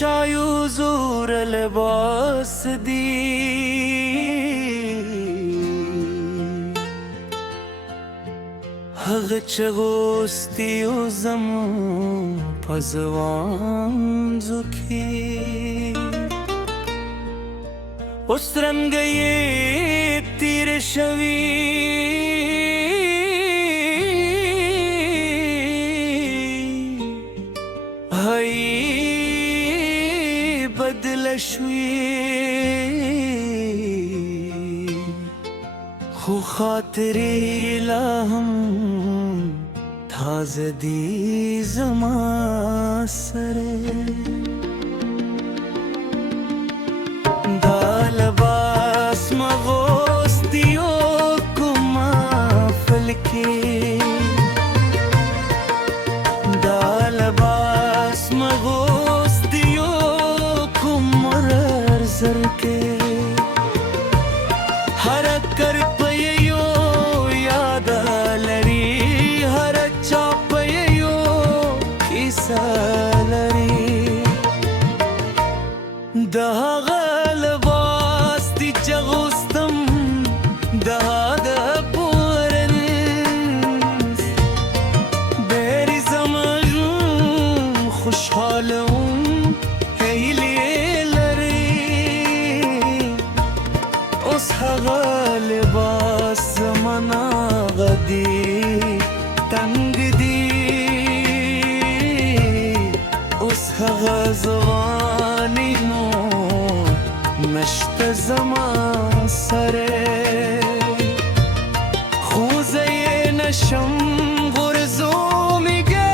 شایو زور لباس دی هغه چغوستی و زمو پزوان زکی اوس رنگی تیر شوی بدل شوی خو خاطری لاهم تازه دی زما سره دا لباس مغوستی و کما فلکی دا لباس مغوستی و کمرر زرکه هر کر پیو یادا لری هر چا پیو کیسا لری دا غلباس دی چغوستم دا دا پورنس بیری زمان خوشحالم هیلی لری اوس هغه لباس زمانا غدی تنگ دی اوس هغه زوانی نو نشت زمان سره خوزه نشم غرزو میگه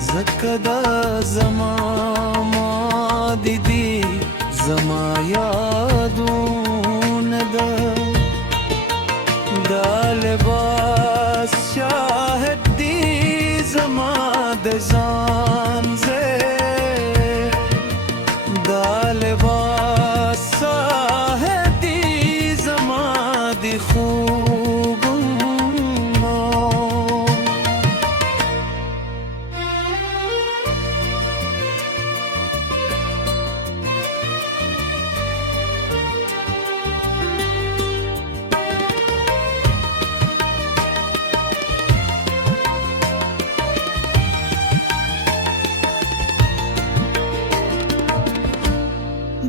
زکدا زمان ما دیدی زما یادون دا لباس شاهد دی زما دزان زه دا لباس شاهد دی زما دی خوب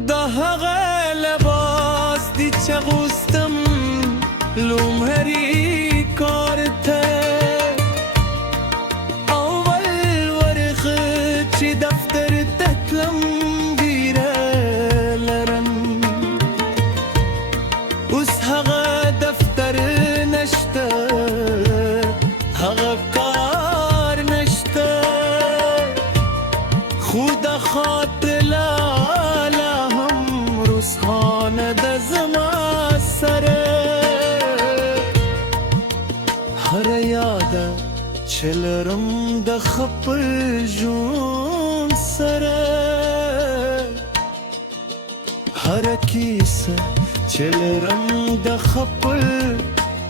دا هغه لباس دی چغوستم لوم هری کارته اول ورخ چی دفتر تکلم بیره لرن اوس هغه دفتر نشته هغه کار نشته خدا خاطر روسخانه د زما سره هر یاده چلرم د خپل ژوند سره هر کیسه چلرم د خپل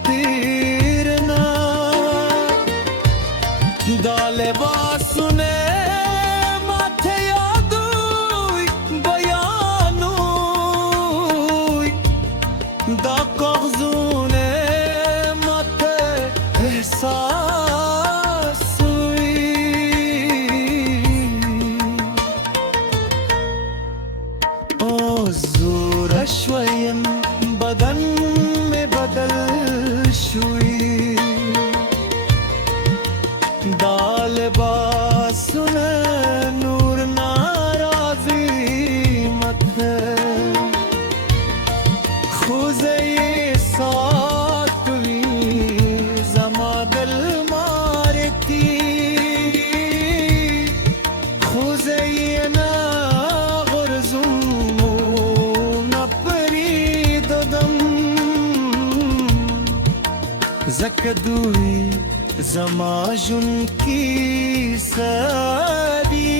تیرنا دا لباسونه دا کاغذونه ماته احساس ہوئی او زور شویم بدن میں بدل شوئی دا لباسونه نور ناراضی مته خوزه ساتوی زما دل مارتی خوزه نا غرزم نپری ددم زکدوی زما جن کی سادی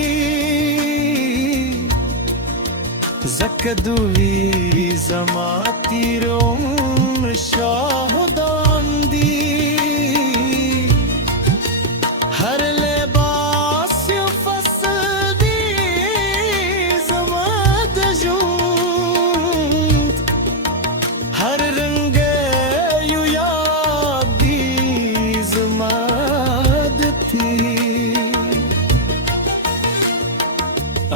زکدوی زما تیرم شاهدان دی هر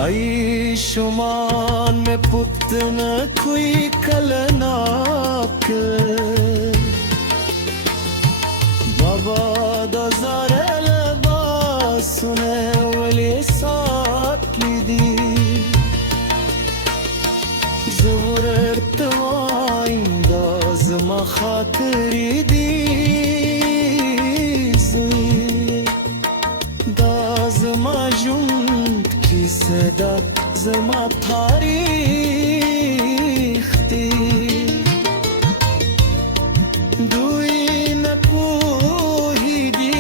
आई शुमान में पुतन कोई कलनाक बाबा दज़ार सुने वली साकी दी ज़बरत वाइंदाज़ मखातरी दी दाज़ माजुंद की सदा ज़मा तारीख दी दुई न पूही दी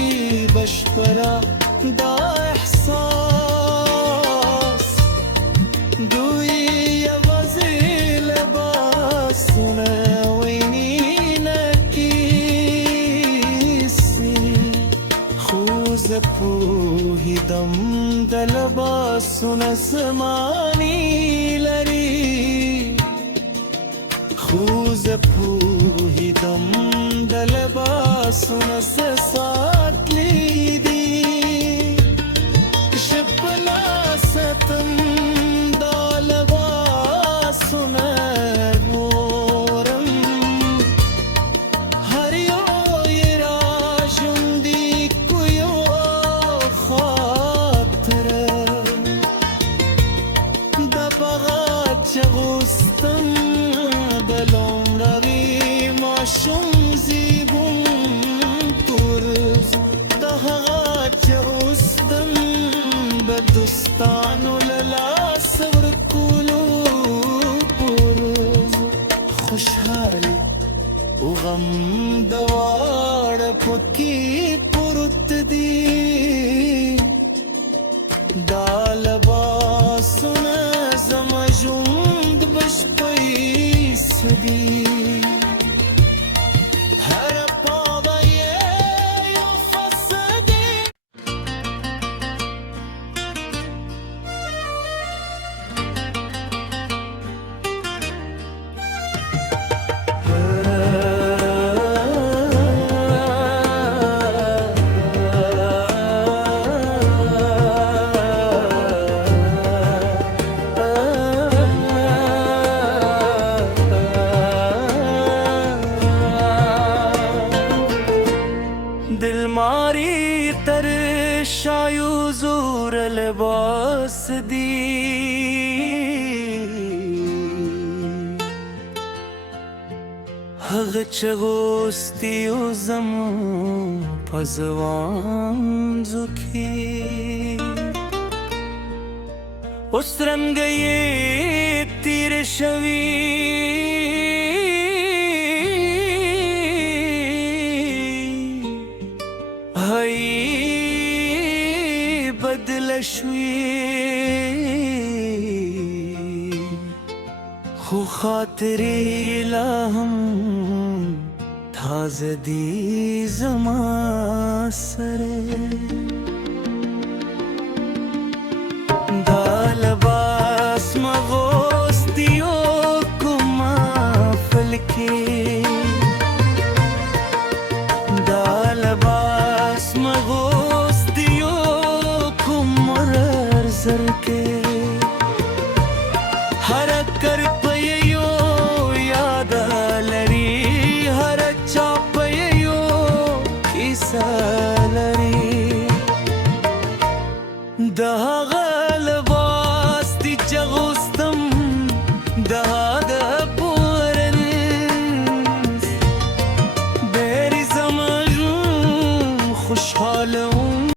बशपरा دا احساس دوی یوازې لباسونه ویني نکیسي خو زه پوهېدم د لباسونه سماني لري خو زه پوهېدم د لباسونه څه ساتلي دي ستم دا لباسونه ګورم هر یو یې راژوندي کو یو خاطره د بغا چغوستم د لومړي ماشوم زیږون پرز د هغه چغوستم بدستانو للاس ورکولو پرز خوشحالي و غم دواړه پکې پروت دي دا لباسونه زما ژوند بشپړ دي दिल मारी तर शायू ज़ूर लिबास दी हग चगोस्ती उज़म पज़वान ज़ुखी उस रंग ये तीर शवी خو خاطري لهم تازه دي زما سره